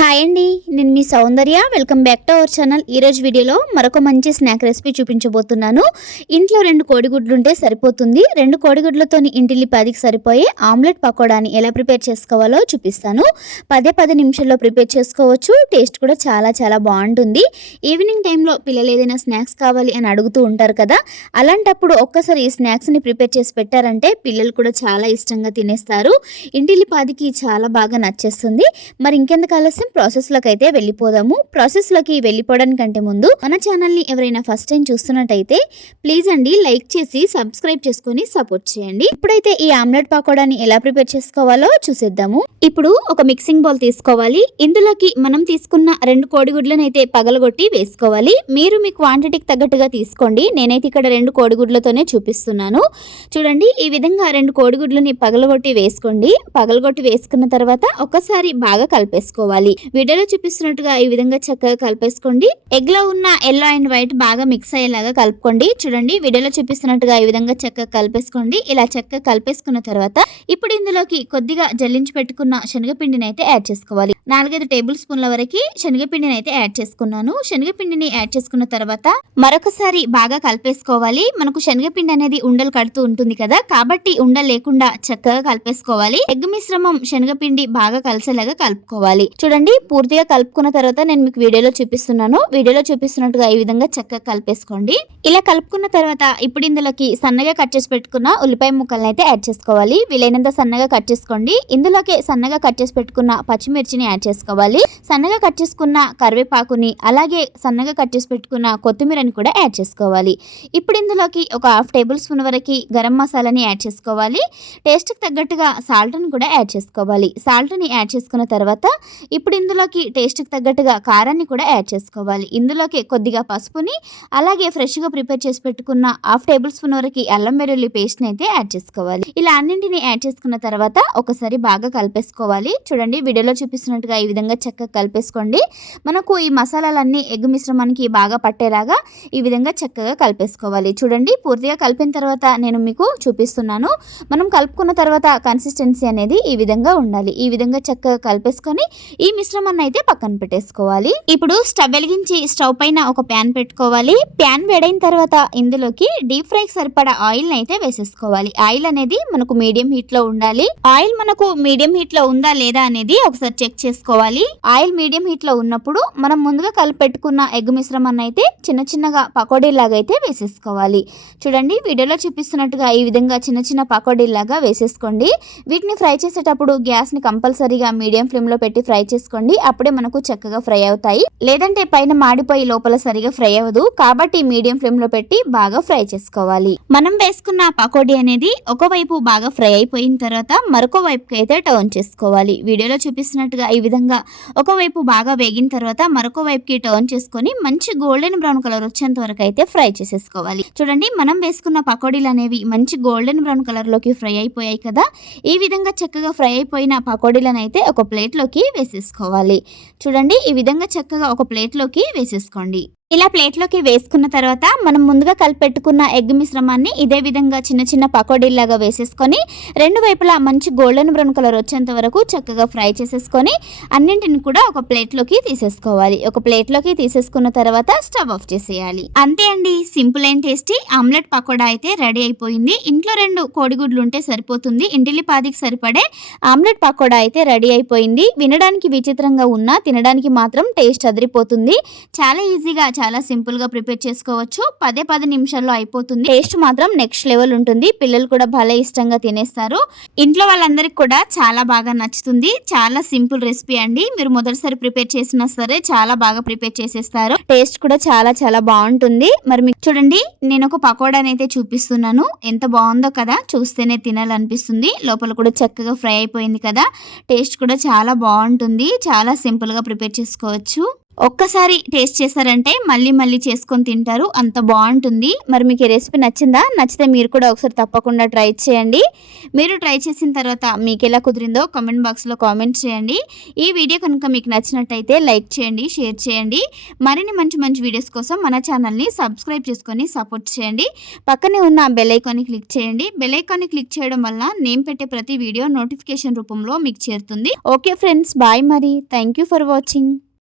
Hi అండి నేను మీ Soundarya. Welcome back to our channel. ఈరోజు వీడియోలో మరొక మంచి స్నాక్ రెసిపీ చూపించబోతున్నాను. ఇంట్లో రెండు కోడిగుడ్లు ఉంటే సరిపోతుంది. రెండు కోడిగుడ్లతోని ఇంటిల్లి పదికి సరిపోయే ఆమ్లెట్ పకోడాని ఎలా ప్రిపేర్ చేసుకోవాలో చూపిస్తాను. పదే పది నిమిషాల్లో ప్రిపేర్ చేసుకోవచ్చు. టేస్ట్ కూడా చాలా చాలా బాగుంటుంది. ఈవినింగ్ టైంలో పిల్లలు ఏదైనా స్నాక్స్ కావాలి అని అడుగుతూ ఉంటారు కదా అలాంటప్పుడు ఒక్కసారి ఈ స్నాక్స్ని ప్రిపేర్ చేసి పెట్టారంటే పిల్లలు కూడా చాలా ఇష్టంగా తినేస్తారు. ఇంటిల్లి పాదికి చాలా బాగా నచ్చేస్తుంది. మరి ఇంకెందుకు ఆలస్యం? ప్రాసెస్లోకి అయితే వెళ్ళిపోదాము. ప్రాసెస్లోకి వెళ్ళిపోవడానికంటే ముందు మన ఛానల్ని ఎవరైనా ఫస్ట్ టైం చూస్తున్నట్టయితే ప్లీజ్ అండి లైక్ చేసి సబ్స్క్రైబ్ చేసుకొని సపోర్ట్ చేయండి. ఇప్పుడైతే ఈ ఆమ్లెట్ పకోడాని ఎలా ప్రిపేర్ చేసుకోవాలో చూసేద్దాము. ఇప్పుడు ఒక మిక్సింగ్ బౌల్ తీసుకోవాలి. ఇందులోకి మనం తీసుకున్న రెండు కోడిగుడ్లను అయితే పగలగొట్టి వేసుకోవాలి. మీరు మీ క్వాంటిటీకి తగ్గట్టుగా తీసుకోండి. నేనైతే ఇక్కడ రెండు కోడిగుడ్లతోనే చూపిస్తున్నాను. చూడండి ఈ విధంగా రెండు కోడిగుడ్లని పగలగొట్టి వేసుకోండి. పగలగొట్టి వేసుకున్న తర్వాత ఒకసారి బాగా కలిపేసుకోవాలి. వీడియోలో చూపిస్తున్నట్టుగా ఈ విధంగా చక్కగా కలిపేసుకోండి. ఎగ్లో ఉన్న ఎల్లో అండ్ వైట్ బాగా మిక్స్ అయ్యేలాగా కలుపుకోండి. చూడండి వీడియోలో చూపిస్తున్నట్టుగా ఈ విధంగా చక్కగా కలిపేసుకోండి. ఇలా చక్కగా కలిపేసుకున్న తర్వాత ఇప్పుడు ఇందులోకి కొద్దిగా జల్లించి పెట్టుకున్న శనగపిండిని అయితే యాడ్ చేసుకోవాలి. నాలుగైదు టేబుల్ స్పూన్ల వరకు శనగపిండిని అయితే యాడ్ చేసుకున్నాను. శనగపిండిని యాడ్ చేసుకున్న తర్వాత మరొకసారి బాగా కలిపేసుకోవాలి. మనకు శనగపిండి అనేది ఉండలు కడుతూ ఉంటుంది కదా కాబట్టి ఉండలు లేకుండా చక్కగా కలిపేసుకోవాలి. ఎగ్ మిశ్రమం శనగపిండి బాగా కలిసేలాగా కలుపుకోవాలి. చూడండి పూర్తిగా కలుపుకున్న తర్వాత నేను మీకు వీడియోలో చూపిస్తున్నాను. వీడియోలో చూపిస్తున్నట్టుగా ఈ విధంగా చక్కగా కలిపేసుకోండి. ఇలా కలుపుకున్న తర్వాత ఇప్పుడు ఇందులోకి సన్నగా కట్ చేసి పెట్టుకున్న ఉల్లిపాయ ముక్కలను అయితే యాడ్ చేసుకోవాలి. వీలైనంత సన్నగా కట్ చేసుకోండి. ఇందులోకి సన్నగా కట్ చేసి పెట్టుకున్న పచ్చిమిర్చిని యాడ్ యాడ్ చేసుకోవాలి. సన్నగా కట్ చేసుకున్న కరివేపాకుని అలాగే సన్నగా కట్ చేసి పెట్టుకున్న కొత్తిమీరని కూడా యాడ్ చేసుకోవాలి. ఇప్పుడు ఇందులోకి ఒక హాఫ్ టేబుల్ స్పూన్ వరకు గరం మసాలాని యాడ్ చేసుకోవాలి. టేస్ట్కి తగ్గట్టుగా సాల్ట్ని కూడా యాడ్ చేసుకోవాలి. సాల్ట్ని యాడ్ చేసుకున్న తర్వాత ఇప్పుడు ఇందులోకి టేస్ట్కి తగ్గట్టుగా కారాన్ని కూడా యాడ్ చేసుకోవాలి. ఇందులోకి కొద్దిగా పసుపుని అలాగే ఫ్రెష్గా ప్రిపేర్ చేసి పెట్టుకున్న హాఫ్ టేబుల్ స్పూన్ వరకు అల్లం వెల్లుల్లి పేస్ట్ని అయితే యాడ్ చేసుకోవాలి. ఇలా అన్నింటిని యాడ్ చేసుకున్న తర్వాత ఒకసారి బాగా కలిపేసుకోవాలి. చూడండి వీడియోలో చూపిస్తున్నట్టుగా ఈ విధంగా చక్కగా కలిపేసుకోండి. మనకు ఈ మసాలాలన్నీ ఎగ్ మిశ్రమానికి బాగా పట్టేలాగా ఈ విధంగా చక్కగా కలిపేసుకోవాలి. చూడండి పూర్తిగా కలిపిన తర్వాత నేను మీకు చూపిస్తున్నాను. మనం కలుపుకున్న తర్వాత కన్సిస్టెన్సీ అనేది ఈ విధంగా ఉండాలి. ఈ విధంగా చక్కగా కలిపేసుకొని ఈ మిశ్రమాన్ని అయితే పక్కన పెట్టేసుకోవాలి. ఇప్పుడు స్టవ్ వెలిగించి స్టవ్ పైన ఒక ప్యాన్ పెట్టుకోవాలి. ప్యాన్ వేడైన తర్వాత ఇందులోకి డీప్ ఫ్రైకి సరిపడా ఆయిల్ అయితే వేసేసుకోవాలి. ఆయిల్ అనేది మనకు మీడియం హీట్లో ఉండాలి. ఆయిల్ మనకు మీడియం హీట్లో ఉందా లేదా అనేది ఒకసారి చెక్ తీసుకోవాలి. ఆయిల్ మీడియం హీట్లో ఉన్నప్పుడు మనం ముందుగా కలిపి పెట్టుకున్న ఎగ్ మిశ్రమాన్ని అయితే చిన్న చిన్నగా పకోడీ లాగా అయితే వేసేసుకోవాలి. చూడండి వీడియోలో చూపిస్తున్నట్టుగా ఈ విధంగా చిన్న చిన్న పకోడీ లాగా వేసేసుకోండి. వీటిని ఫ్రై చేసేటప్పుడు గ్యాస్ని కంపల్సరీగా మీడియం ఫ్లేమ్లో పెట్టి ఫ్రై చేసుకోండి. అప్పుడే మనకు చక్కగా ఫ్రై అవుతాయి. లేదంటే పైన మాడిపోయి లోపల సరిగా ఫ్రై అవ్వదు. కాబట్టి మీడియం ఫ్లేమ్లో పెట్టి బాగా ఫ్రై చేసుకోవాలి. మనం వేసుకున్న పకోడీ అనేది ఒకవైపు బాగా ఫ్రై అయిపోయిన తర్వాత మరొక వైపుకి అయితే టర్న్ చేసుకోవాలి. వీడియోలో చూపిస్తున్నట్టుగా ఈ విధంగా ఒకవైపు బాగా వేగిన తర్వాత మరొక వైపుకి టర్న్ చేసుకొని మంచి గోల్డెన్ బ్రౌన్ కలర్ వచ్చేంత వరకు అయితే ఫ్రై చేసేసుకోవాలి. చూడండి మనం వేసుకున్న పకోడీలు అనేవి మంచి గోల్డెన్ బ్రౌన్ కలర్లోకి ఫ్రై అయిపోయాయి కదా. ఈ విధంగా చక్కగా ఫ్రై అయిపోయిన పకోడీలను అయితే ఒక ప్లేట్లోకి వేసేసుకోవాలి. చూడండి ఈ విధంగా చక్కగా ఒక ప్లేట్లోకి వేసేసుకోండి. ఇలా ప్లేట్లోకి వేసుకున్న తర్వాత మనం ముందుగా కలిపెట్టుకున్న ఎగ్ మిశ్రమాన్ని ఇదే విధంగా చిన్న చిన్న పకోడీలాగా వేసేసుకొని రెండు వైపులా మంచి గోల్డెన్ బ్రౌన్ కలర్ వచ్చేంత వరకు చక్కగా ఫ్రై చేసేసుకొని అన్నింటిని కూడా ఒక ప్లేట్లోకి తీసేసుకోవాలి. ఒక ప్లేట్లోకి తీసేసుకున్న తర్వాత స్టవ్ ఆఫ్ చేసేయాలి. అంతే అండి. Simple and tasty. Omelette pakoda అయితే రెడీ అయిపోయింది. ఇంట్లో రెండు కోడిగుడ్లు ఉంటే సరిపోతుంది. ఇంటిలి పాదికి సరిపడే ఆమ్లెట్ పకోడా అయితే రెడీ అయిపోయింది. వినడానికి విచిత్రంగా ఉన్నా తినడానికి మాత్రం టేస్ట్ అదిరిపోతుంది. చాలా ఈజీగా చాలా సింపుల్గా ప్రిపేర్ చేసుకోవచ్చు. పదే పది నిమిషాల్లో అయిపోతుంది. టేస్ట్ మాత్రం నెక్స్ట్ లెవెల్ ఉంటుంది. పిల్లలు కూడా భలే ఇష్టంగా తినేస్తారు. ఇంట్లో వాళ్ళందరికీ కూడా చాలా బాగా నచ్చుతుంది. చాలా సింపుల్ రెసిపీ అండి. మీరు మొదటిసారి ప్రిపేర్ చేసినా సరే చాలా బాగా ప్రిపేర్ చేసేస్తారు. టేస్ట్ కూడా చాలా చాలా బాగుంటుంది. మరి మీకు చూడండి నేను ఒక పకోడాని అయితే చూపిస్తున్నాను. ఎంత బాగుందో కదా చూస్తేనే తినాలనిపిస్తుంది. లోపల కూడా చక్కగా ఫ్రై అయిపోయింది కదా. టేస్ట్ కూడా చాలా బాగుంటుంది. చాలా సింపుల్గా ప్రిపేర్ చేసుకోవచ్చు. ఒక్కసారి టేస్ట్ చేశారంటే మళ్ళీ మళ్ళీ చేసుకొని తింటారు. అంత బాగుంటుంది. మరి మీకు ఈ రెసిపీ నచ్చిందా? నచ్చితే మీరు కూడా ఒకసారి తప్పకుండా ట్రై చేయండి. మీరు ట్రై చేసిన తర్వాత మీకు ఎలా కుదిరిందో కామెంట్ బాక్స్లో కామెంట్ చేయండి. ఈ వీడియో కనుక మీకు నచ్చినట్టయితే లైక్ చేయండి షేర్ చేయండి. మరిన్ని మంచి మంచి వీడియోస్ కోసం మన ఛానల్ని సబ్స్క్రైబ్ చేసుకొని సపోర్ట్ చేయండి. పక్కనే ఉన్న బెల్ ఐకాన్ని క్లిక్ చేయండి. బెల్ ఐకాన్ని క్లిక్ చేయడం వల్ల నేను పెట్టే ప్రతి వీడియో నోటిఫికేషన్ రూపంలో మీకు చేరుతుంది. ఓకే ఫ్రెండ్స్ బాయ్ మరి. Thank you for watching.